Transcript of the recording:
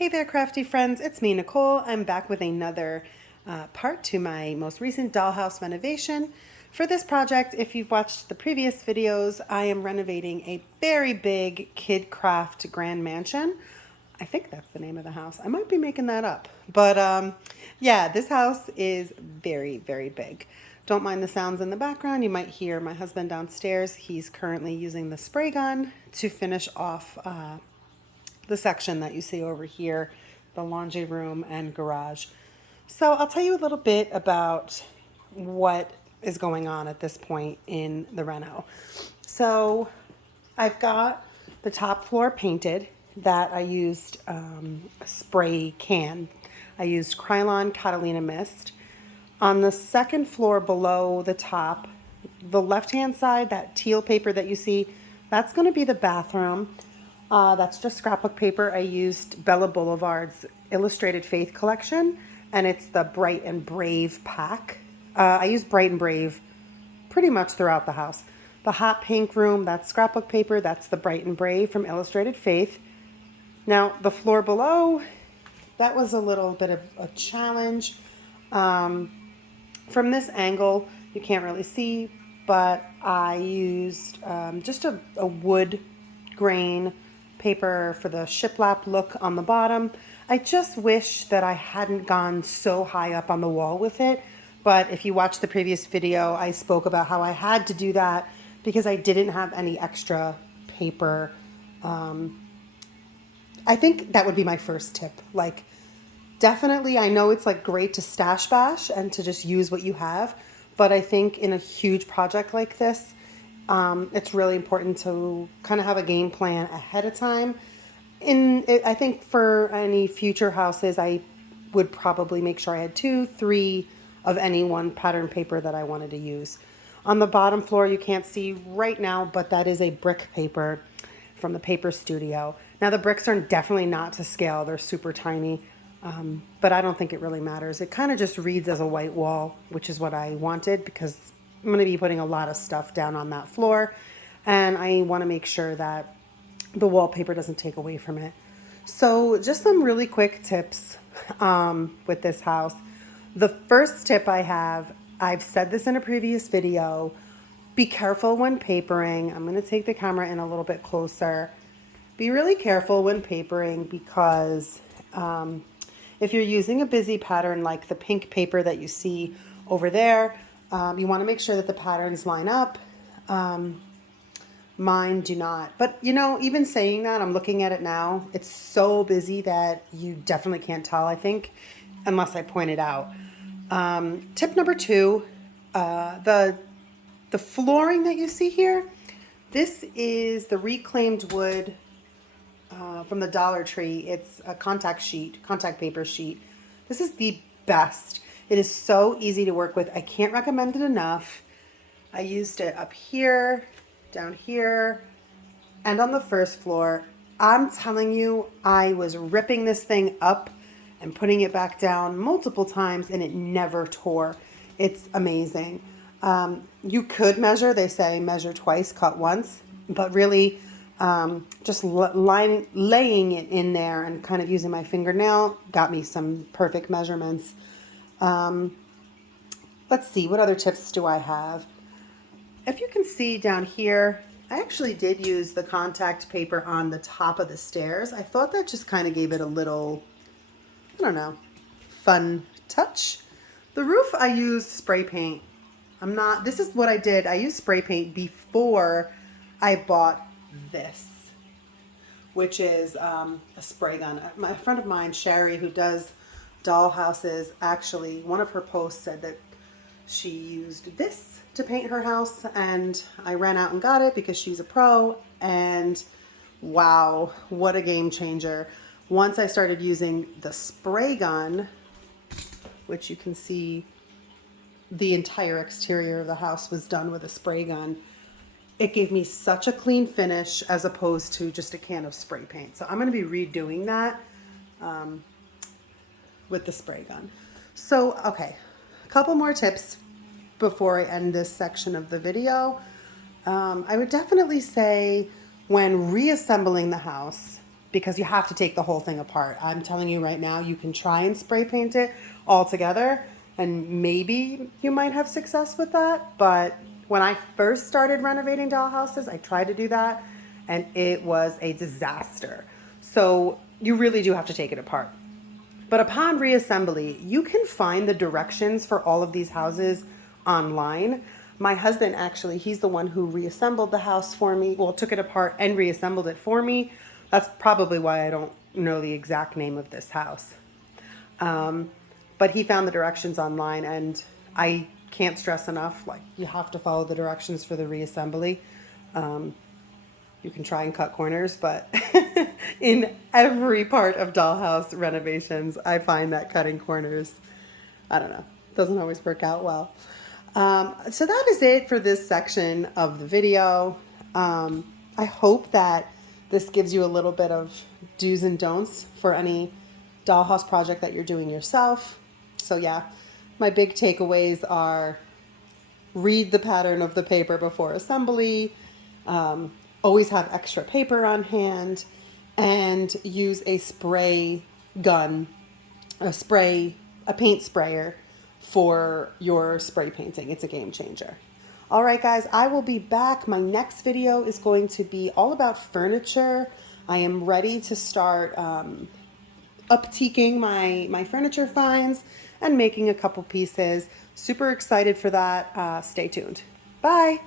Hey there, crafty friends. It's me, Nicole. I'm back with another part to my most recent dollhouse renovation. For this project, if you've watched the previous videos, I am renovating a very big kid craft grand mansion. I think that's the name of the house. I might be making that up. But yeah, this house is very, very big. Don't mind the sounds in the background. You might hear my husband downstairs. He's currently using the spray gun to finish off the section that you see over here, the laundry room and garage. So I'll tell you a little bit about what is going on at this point in the reno. So I've got the top floor painted that I used a spray can. I used Krylon Catalina Mist. On the second floor below the top, the left-hand side, that teal paper that you see, that's going to be the bathroom. That's just scrapbook paper. I used Bella Boulevard's Illustrated Faith collection, and it's the Bright and Brave pack. I use Bright and Brave pretty much throughout the house. The hot pink room, that's scrapbook paper. That's the Bright and Brave from Illustrated Faith. Now, the floor below, that was a little bit of a challenge. From this angle, you can't really see, but I used just a wood grain paper for the shiplap look on the bottom. I just wish that I hadn't gone so high up on the wall with it. But if you watch the previous video, I spoke about how I had to do that because I didn't have any extra paper. I think that would be my first tip. Like, definitely, I know it's like great to stash bash and to just use what you have. But I think in a huge project like this, it's really important to kind of have a game plan ahead of time. I think for any future houses, I would probably make sure I had 2, 3 of any one pattern paper that I wanted to use. On the bottom floor, you can't see right now, but that is a brick paper from the Paper Studio. Now, the bricks are definitely not to scale. They're super tiny, but I don't think it really matters. It kind of just reads as a white wall, which is what I wanted because I'm going to be putting a lot of stuff down on that floor, and I want to make sure that the wallpaper doesn't take away from it. So just some really quick tips with this house. The first tip I have, I've said this in a previous video, be careful when papering. I'm going to take the camera in a little bit closer. Be really careful when papering because if you're using a busy pattern like the pink paper that you see over there, you want to make sure that the patterns line up. Mine do not. But, you know, even saying that, I'm looking at it now. It's so busy that you definitely can't tell, I think, unless I point it out. Tip number 2, the flooring that you see here, this is the reclaimed wood from the Dollar Tree. It's a contact paper sheet. This is the best. It is so easy to work with. I can't recommend it enough. I used it up here, down here, and on the first floor. I'm telling you, I was ripping this thing up and putting it back down multiple times, and it never tore. It's amazing. You could measure. They say measure twice, cut once. But really, just laying it in there and kind of using my fingernail got me some perfect measurements. Let's see, what other tips do I have? If you can see down here, I actually did use the contact paper on the top of the stairs. I thought that just kind of gave it a little, I don't know, fun touch. The roof, I used spray paint. This is what I did. I used spray paint before I bought this, which is a spray gun. My friend of mine, Sherry, who does dollhouses, actually, one of her posts said that she used this to paint her house, and I ran out and got it because she's a pro, and wow, what a game changer. Once I started using the spray gun, which you can see the entire exterior of the house was done with a spray gun, it gave me such a clean finish as opposed to just a can of spray paint. So I'm going to be redoing that with the spray gun. So, okay, a couple more tips before I end this section of the video. I would definitely say when reassembling the house, because you have to take the whole thing apart. I'm telling you right now, you can try and spray paint it all together, and maybe you might have success with that. But when I first started renovating doll houses, I tried to do that, and it was a disaster. So you really do have to take it apart. But upon reassembly, you can find the directions for all of these houses online. My husband actually, he's the one who reassembled the house for me. Well, took it apart and reassembled it for me. That's probably why I don't know the exact name of this house. But he found the directions online, and I can't stress enough, like, you have to follow the directions for the reassembly. You can try and cut corners, but in every part of dollhouse renovations, I find that cutting corners, I don't know, doesn't always work out well. So that is it for this section of the video. I hope that this gives you a little bit of do's and don'ts for any dollhouse project that you're doing yourself. So yeah, my big takeaways are: read the pattern of the paper before assembly, always have extra paper on hand, and use a spray gun, a paint sprayer for your spray painting. It's a game changer. All right, guys, I will be back. My next video is going to be all about furniture. I am ready to start upteaking my furniture finds and making a couple pieces. Super excited for that. Stay tuned. Bye.